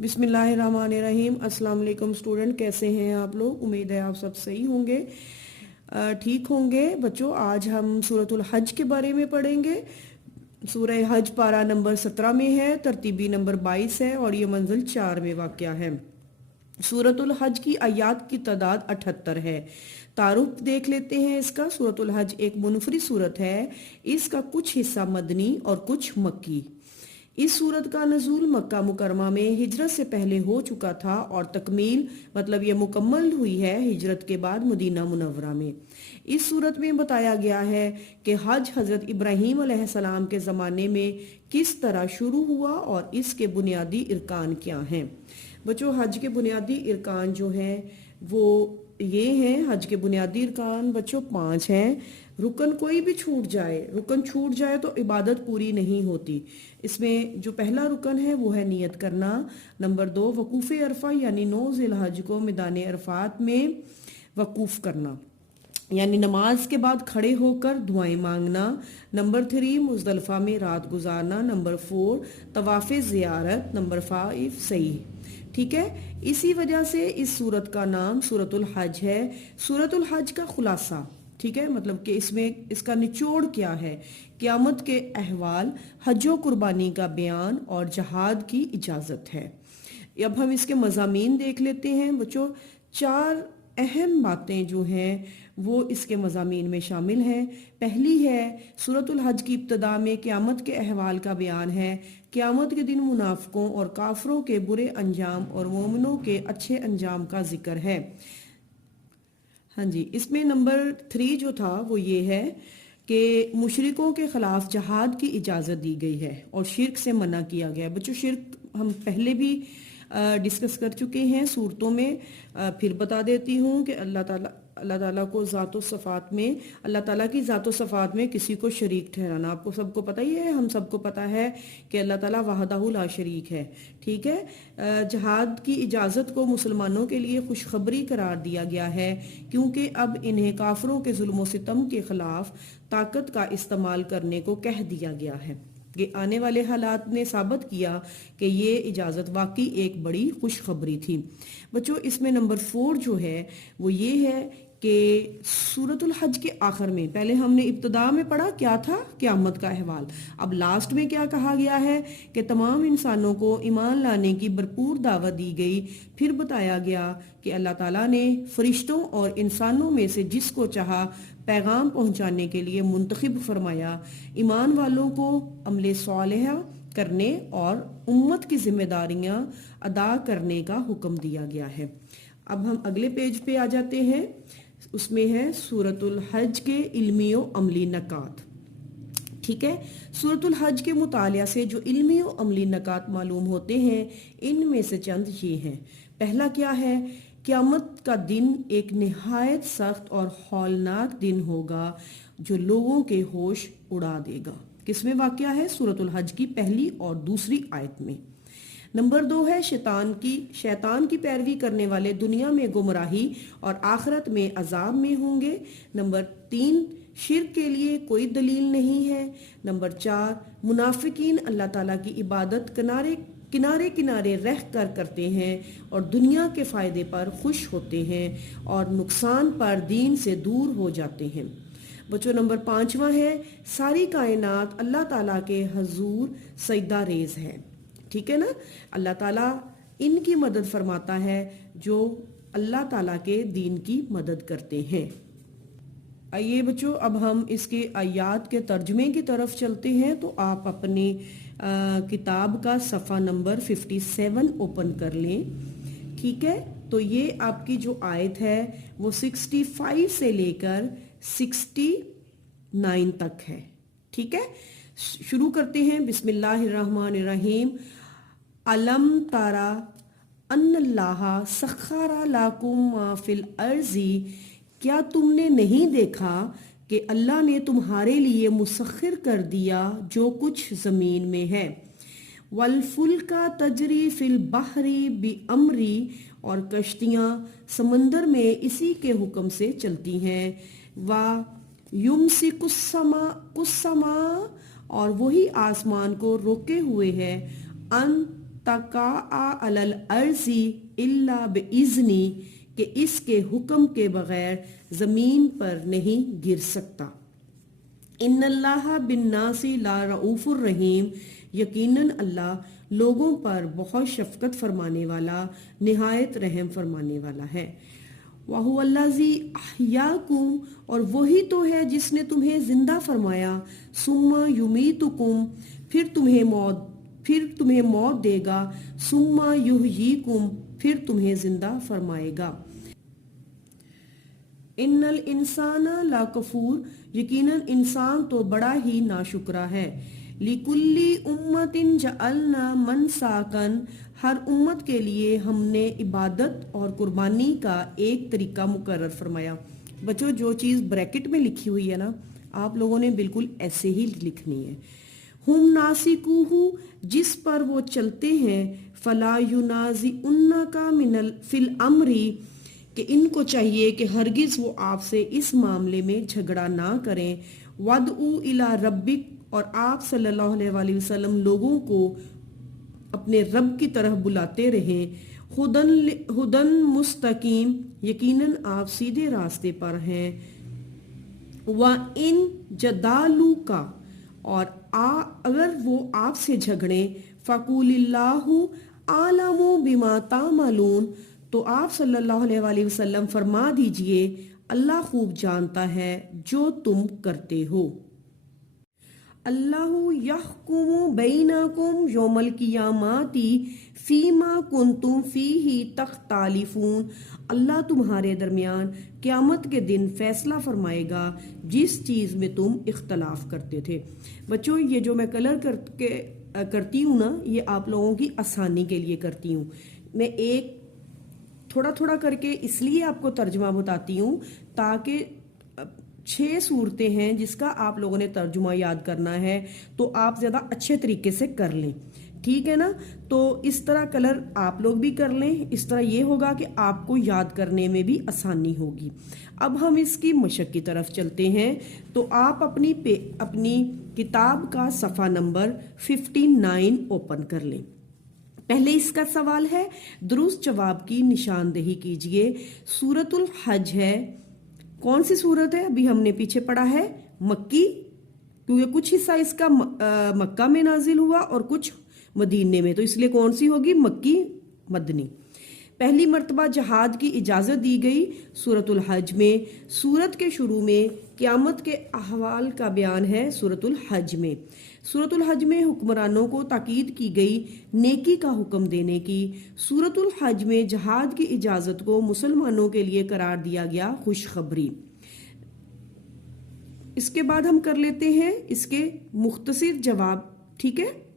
बिस्मिल्लाहिर्रहमानिर्रहीम। अस्सलाम वालेकुम स्टूडेंट, कैसे हैं आप लोग? उम्मीद है आप सब सही होंगे, ठीक होंगे। बच्चों, आज हम सूरतुल हज के बारे में पढ़ेंगे। सूरह हज पारा नंबर 17 में है, तरतीबी नंबर 22 है और ये मंजिल 4 में वाक़या है। सूरतुल हज की आयात की तादाद 78 है। तारुफ देख लेते हैं इसका। सूरतुल हज एक मुनफरिद सूरत है। इसका कुछ हिस्सा मदनी और कुछ मक्की। इस सूरत का नज़ूल मक्का मुकरमा में हिजरत से पहले हो चुका था और तकमील मतलब ये मुकम्मल हुई है हिजरत के बाद मदीना मुनव्वरा में। इस सूरत में बताया गया है कि हज हज़रत इब्राहीम अलैहिस्सलाम के ज़माने में किस तरह शुरू हुआ और इसके बुनियादी इरकान क्या हैं। बच्चों, हज के बुनियादी इरकान जो हैं वो ये हैं। हज के बुनियादी इरकान बच्चों 5 हैं। रुकन कोई भी छूट जाए तो इबादत पूरी नहीं होती। इसमें जो पहला रुकन है वो है नियत करना। नंबर 2 वकूफ़ अरफा यानी 9 ज़िलहज को मैदान अरफात में वकूफ़ करना यानी नमाज के बाद खड़े होकर दुआएं मांगना। नंबर 3 मुज़दलिफ़ा में रात गुजारना। नंबर 4 तवाफ़ ज़ियारत। नंबर 5 सही। ठीक है, इसी वजह से इस सूरत का नाम सूरतुल हज है। सूरतुल हज का खुलासा, ठीक है, मतलब कि इसमें इसका निचोड़ क्या है? क़यामत के अहवाल, हज्जो कुर्बानी का बयान और जहाद की इजाज़त है। अब हम इसके मज़ामीन देख लेते हैं। बच्चों, 4 अहम बातें जो हैं वो इसके मज़ामीन में शामिल हैं। पहली है सूरतुल हज की इब्तिदा में क़यामत के अहवाल का बयान है। क़यामत के दिन मुनाफिकों और काफरों के बुरे अंजाम और मोमिनों के अच्छे अंजाम का जिक्र है। हाँ जी, इसमें नंबर 3 जो था वो ये है कि मुशरिकों के खिलाफ जहाद की इजाज़त दी गई है और शिर्क से मना किया गया है। बच्चों, शिर्क हम पहले भी डिस्कस कर चुके हैं सूरतों में। फिर बता देती हूँ कि अल्लाह ताला को ज़ातो सफ़ात में, अल्लाह ताला की ज़ातो सफ़ात में किसी को शरीक ठहराना, आपको सबको पता ही है, हम सबको पता है कि अल्लाह ताला वहदहु ला शरीक है। ठीक है, जहाद की इजाज़त को मुसलमानों के लिए खुशखबरी करार दिया गया है क्योंकि अब इन्हें काफरों के जुल्म सितम के खिलाफ ताकत का इस्तेमाल करने को कह दिया गया है। ये आने वाले हालात ने साबित किया कि ये इजाज़त वाकई एक बड़ी खुशखबरी थी। बच्चों, इसमें नंबर 4 जो है वो ये है कि सूरतुल हज के आखिर में, पहले हमने इब्तिदा में पढ़ा क्या था, क़यामत का अहवाल। अब लास्ट में क्या कहा गया है कि तमाम इंसानों को ईमान लाने की भरपूर दावत दी गई। फिर बताया गया कि अल्लाह ताला ने फरिश्तों और इंसानों में से जिसको चाहा पैगाम पहुंचाने के लिए मुंतखब फरमाया। ईमान वालों को अमले सालेहा करने और उम्मत की जिम्मेदारियां अदा करने का हुक्म दिया गया है। अब हम अगले पेज पे आ जाते हैं। उसमें है सूरतुल हज के इल्मी और अमली नकात। ठीक है, सूरतुल हज के मुतालिया से जो इल्मी और अमली नकात मालूम होते हैं इनमें से चंद ये हैं। पहला क्या है? क़यामत का दिन एक निहायत सख्त और हौलनाक दिन होगा जो लोगों के होश उड़ा देगा। किसमें वाक़या है? सूरतुल हज की पहली और दूसरी आयत में। नंबर 2 है शैतान की पैरवी करने वाले दुनिया में गुमराही और आखिरत में अजाब में होंगे। नंबर 3 शिर्क के लिए कोई दलील नहीं है। नंबर 4 मुनाफिकीन अल्लाह ताला की इबादत किनारे रह कर करते हैं और दुनिया के फ़ायदे पर खुश होते हैं और नुकसान पर दीन से दूर हो जाते हैं। बच्चों, नंबर 5वां है सारी कायनात अल्लाह ताला के हजूर सजदा रेज है। ठीक है ना, अल्लाह ताला इनकी मदद फरमाता है जो अल्लाह ताला के दीन की मदद करते हैं। आइए बच्चों, अब हम इसके आयात के तर्जमे की तरफ चलते हैं। तो आप अपनी किताब का सफ़ा नंबर 57 ओपन कर लें। ठीक है, तो ये आपकी जो आयत है वो 65 से लेकर 69 तक है। ठीक है, शुरू करते हैं। बिस्मिल्लाहिर्रहमानिर्रहीम। अलम तारा अन्नल्लाह सख्खरा लाकुम मा फिल अर्ज़ी, क्या तुमने नहीं देखा कि अल्लाह ने तुम्हारे लिए मुसख्खिर कर दिया जो कुछ ज़मीन में है। वलफुल्का तजरी फिल बहरी बि अमरी, और कश्तियाँ समंदर में इसी के हुक्म से चलती हैं। वा युमसी कुस्समा, और वही आसमान को रोके हुए है। अन तकाआ अलल अर्ज़ी इल्ला बिइज़्नी, कि इसके हुक्म के बगैर जमीन पर नहीं गिर सकता। इन्नल्लाह बिन्नासी ला रऊफुर रहीम, यकीनन अल्लाह लोगों पर बहुत शफकत फरमाने वाला, निहायत रहम फरमाने वाला है। वहुवल्लज़ी अहयाकुम, और वही तो है जिसने तुम्हें जिंदा फरमाया, सुम्मा युमीतुकुम, फिर तुम्हें मौत देगा, सुम्मा युहयीकुम, फिर तुम्हें जिंदा फरमाएगा। इन्नल इंसाना ला कफूर, यकीनन इंसान तो बड़ा ही नाशुक्रा है। लिकुल्ली उम्मतिन जअलना मनसाकन, हर उम्मत के लिए हमने इबादत और कुर्बानी का एक तरीका मुकर्रर फरमाया। बच्चों, जो चीज़ ब्रैकेट में लिखी हुई है ना, आप लोगों ने बिल्कुल ऐसे ही लिखनी है। हुम नासिकुहु, जिस पर वो चलते हैं, फला युनाजी उन्ना का मिनल फिल अमरी, कि इनको चाहिए कि हरगिज वो आपसे इस मामले में झगड़ा ना करें। वदउ इला रब्बिक, और आप सल्लल्लाहु अलैहि वसल्लम लोगों को अपने रब की तरफ बुलाते रहें। हुदन मुस्तकीम, यकीनन आप सीधे रास्ते पर हैं। व इन जदालू का, और अगर वो आपसे झगड़े, फ़कुलिल्लाहु आलमु बिमा तामलून, तो आप सल्लल्लाहु अलैहि वसल्लम फरमा दीजिए, अल्लाह खूब जानता है जो तुम करते हो। अल्लाहु यहकुमु बैनकुम यौमल कियामती फीमा कुंतुम फीही तख्तालिफून, अल्लाह तुम्हारे दरमियान क़यामत के दिन फैसला फरमाएगा जिस चीज़ में तुम इख्तलाफ करते थे। बच्चों, ये जो मैं कलर करती हूँ ना, ये आप लोगों की आसानी के लिए करती हूँ। मैं एक थोड़ा थोड़ा करके इसलिए आपको तर्जुमा बताती हूँ ताकि 6 सूरतें हैं जिसका आप लोगों ने तर्जुमा याद करना है, तो आप ज़्यादा अच्छे तरीके से कर लें, ठीक है ना। तो इस तरह कलर आप लोग भी कर लें, इस तरह ये होगा कि आपको याद करने में भी आसानी होगी। अब हम इसकी मशक की तरफ चलते हैं। तो आप अपनी किताब का सफ़ा नंबर 59 ओपन कर लें। पहले इसका सवाल है, दुरुस्त जवाब की निशानदेही कीजिए। सूरतुल हज है, कौन सी सूरत है? अभी हमने पीछे पढ़ा है मक्की, क्योंकि कुछ हिस्सा इसका मक्का में नाजिल हुआ और कुछ मदीने में, तो इसलिए कौन सी होगी? मक्की मदनी। पहली मर्तबा जहाद की इजाज़त दी गई सूरतुल हज में। सूरत के शुरू में क़यामत के अहवाल का बयान है सूरतुल हज में। सूरतुल हज में हुक्मरानों को ताकीद की गई नेकी का हुक्म देने की। सूरतुल हज में जहाद की इजाज़त को मुसलमानों के लिए करार दिया गया खुशखबरी। इसके बाद हम कर लेते हैं इसके मुख्तसर जवाब, ठीक है।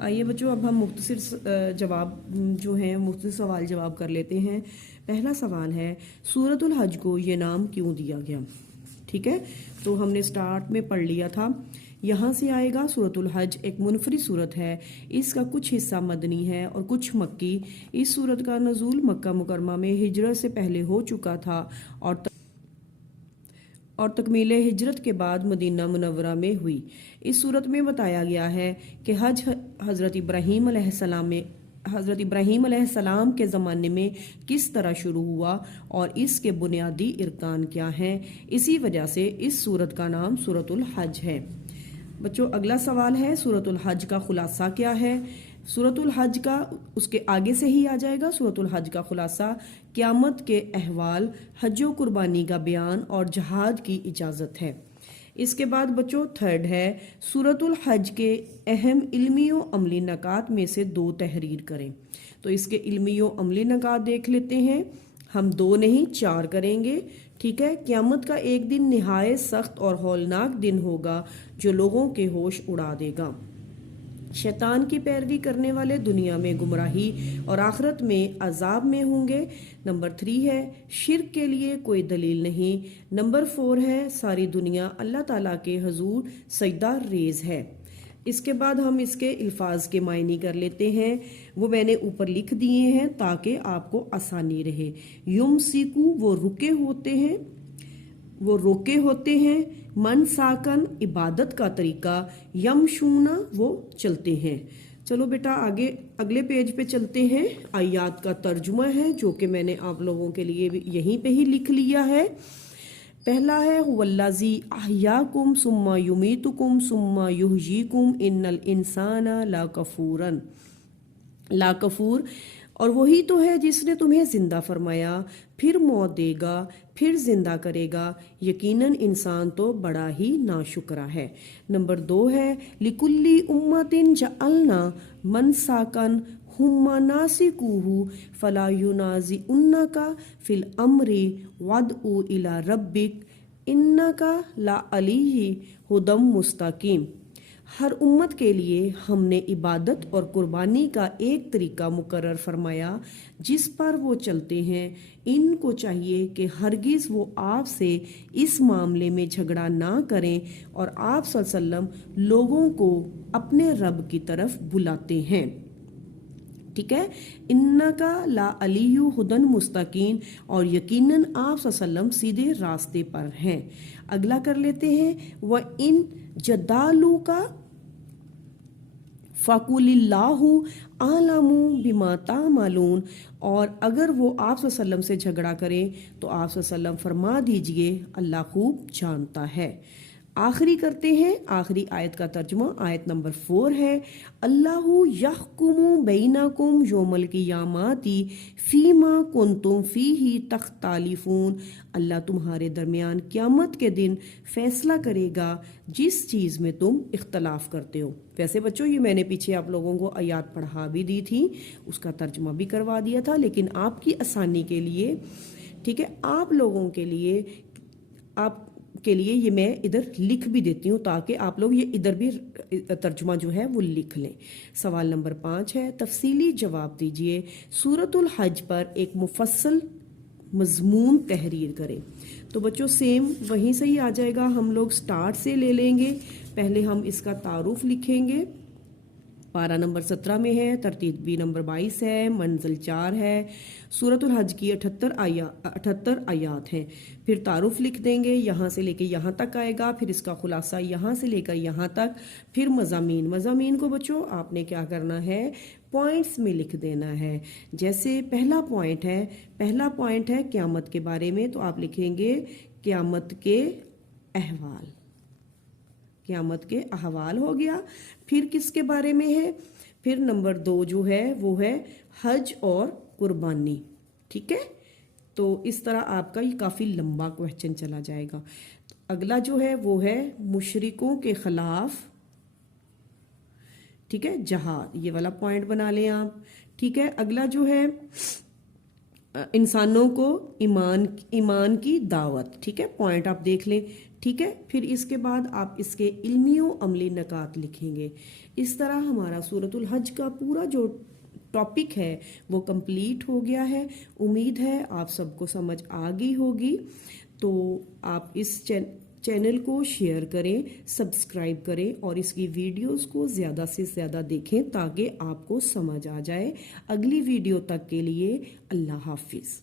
आइए बच्चों, अब हम मुख्तसर जवाब जो हैं, मुख्तसर सवाल जवाब कर लेते हैं। पहला सवाल है, सूरतुल हज को ये नाम क्यों दिया गया? ठीक है, तो हमने स्टार्ट में पढ़ लिया था। यहाँ से आएगा सूरतुल हज एक मुनफरिद सूरत है, इसका कुछ हिस्सा मदनी है और कुछ मक्की। इस सूरत का नज़ूल मक्का मुकरमा में हिजरत से पहले हो चुका था और तकमील हिजरत के बाद मदीना मुनव्वरा में हुई। इस सूरत में बताया गया है कि हज हज़रत इब्राहीम अलैहिस्सलाम के ज़माने में किस तरह शुरू हुआ और इसके बुनियादी इरकान क्या हैं। इसी वजह से इस सूरत का नाम सूरतुल हज है। बच्चों, अगला सवाल है, सूरतुल हज का खुलासा क्या है? सूरतुल हज का उसके आगे से ही आ जाएगा। सूरतुल हज का खुलासा क़यामत के अहवाल, हज्जो कुर्बानी का बयान और जहाद की इजाज़त है। इसके बाद बच्चों थर्ड है, सूरतुल हज के अहम इल्मी व अमली नकात में से 2 तहरीर करें। तो इसके इल्मी व अमली नकात देख लेते हैं। हम 2 नहीं 4 करेंगे, ठीक है। क़यामत का एक दिन निहायत सख्त और हौलनाक दिन होगा जो लोगों के होश उड़ा देगा। शैतान की पैरवी करने वाले दुनिया में गुमराही और आखिरत में अजाब में होंगे। नंबर 3 है, शिर्क के लिए कोई दलील नहीं। नंबर 4 है, सारी दुनिया अल्लाह ताला के हजूर सजदा रेज है। इसके बाद हम इसके अल्फाज के मायने कर लेते हैं, वो मैंने ऊपर लिख दिए हैं ताकि आपको आसानी रहे। युमसिकु वो रुके होते हैं, وہ روکے ہوتے ہیں، من ساکن عبادت کا طریقہ، یمشونا وہ چلتے ہیں۔ چلو بیٹا آگے اگلے پیج پہ چلتے ہیں، آیات کا ترجمہ ہے جو کہ میں نے آپ لوگوں کے لیے یہیں پہ ہی لکھ لیا ہے۔ پہلا ہے والذی احیاکم ثم یمیتکم ثم یحییکم ان الانسان لاکفور، اور وہی تو ہے جس نے تمہیں زندہ فرمایا، پھر موت دے گا، پھر زندہ کرے گا، یقیناً انسان تو بڑا ہی ناشکرا ہے۔ نمبر 2 ہے لِكُلِّ أُمَّةٍ جَعَلْنَا مَنْسَاكًا هُمْ نَاسِكُوهُ فَلَا يُنَازِعُنَّكَ فِي الْأَمْرِ وَادْعُ إِلَى رَبِّكَ إِنَّكَ لَعَلَيْهِ هُدًى مُسْتَقِيمٌ۔ ہر امت کے لیے ہم نے عبادت اور قربانی کا ایک طریقہ مقرر فرمایا جس پر وہ چلتے ہیں، ان کو چاہیے کہ ہرگز وہ آپ سے اس معاملے میں جھگڑا نہ کریں، اور آپ صلی اللہ علیہ وسلم لوگوں کو اپنے رب کی طرف بلاتے ہیں۔ ٹھیک ہے، انکا لا علیہ ہدن مستقیم، اور یقیناً آپ صلی اللہ علیہ وسلم سیدھے راستے پر ہیں۔ اگلا کر لیتے ہیں وَإِن جَدَالُوكَ فَقُلِ اللَّهُ أَعْلَمُ بِمَا تَعْمَلُونَ، اور اگر وہ آپ صلی اللہ علیہ وسلم سے جھگڑا کریں تو آپ صلی اللہ علیہ وسلم فرما دیجئے اللہ خوب جانتا ہے۔ آخری کرتے ہیں، آخری آیت کا ترجمہ، آیت نمبر 4 ہے اللہ یحکم بینکم یوم القیامۃ فیما کنتم فیہ تختلفون، اللہ تمہارے درمیان قیامت کے دن فیصلہ کرے گا جس چیز میں تم اختلاف کرتے ہو۔ ویسے بچوں یہ میں نے پیچھے آپ لوگوں کو آیات پڑھا بھی دی تھی، اس کا ترجمہ بھی کروا دیا تھا، لیکن آپ کی آسانی کے لیے، ٹھیک ہے، آپ لوگوں کے لیے، آپ کے لیے یہ میں ادھر لکھ بھی دیتی ہوں تاکہ آپ لوگ یہ ادھر بھی ترجمہ جو ہے وہ لکھ لیں۔ سوال نمبر 5 ہے تفصیلی جواب دیجئے، سورۃ الحج پر ایک مفصل مضمون تحریر کریں۔ تو بچوں سیم وہیں سے ہی آ جائے گا، ہم لوگ سٹارٹ سے لے لیں گے۔ پہلے ہم اس کا تعارف لکھیں گے، پارہ نمبر 17 میں ہے، ترتیبی نمبر 22 ہے، منزل 4 ہے، سورۃ الحج کی 78 آیات ہیں۔ پھر تعارف لکھ دیں گے، یہاں سے لے کے یہاں تک آئے گا، پھر اس کا خلاصہ یہاں سے لے کر یہاں تک، پھر مضامین کو بچوں آپ نے کیا کرنا ہے، پوائنٹس میں لکھ دینا ہے۔ جیسے پہلا پوائنٹ ہے قیامت کے بارے میں، تو آپ لکھیں گے قیامت کے احوال، قیامت کے احوال ہو گیا۔ پھر کس کے بارے میں ہے، پھر نمبر 2 جو ہے وہ ہے حج اور قربانی، ٹھیک ہے۔ تو اس طرح آپ کا یہ کافی لمبا کوہچن چلا جائے گا۔ اگلا جو ہے وہ ہے مشرکوں کے خلاف، ٹھیک ہے، جہاد، یہ والا پوائنٹ بنا لیں آپ، ٹھیک ہے۔ اگلا جو ہے انسانوں کو ایمان کی دعوت، ٹھیک ہے، پوائنٹ آپ دیکھ لیں، ٹھیک ہے۔ پھر اس کے بعد آپ اس کے علمی و عملی نکات لکھیں گے۔ اس طرح ہمارا سورۃ الحج کا پورا جو ٹاپک ہے وہ کمپلیٹ ہو گیا ہے۔ امید ہے آپ سب کو سمجھ آ گئی ہوگی۔ تو آپ اس چینل کو شیئر کریں، سبسکرائب کریں، اور اس کی ویڈیوز کو زیادہ سے زیادہ دیکھیں تاکہ آپ کو سمجھ آ جائے۔ اگلی ویڈیو تک کے لیے اللہ حافظ۔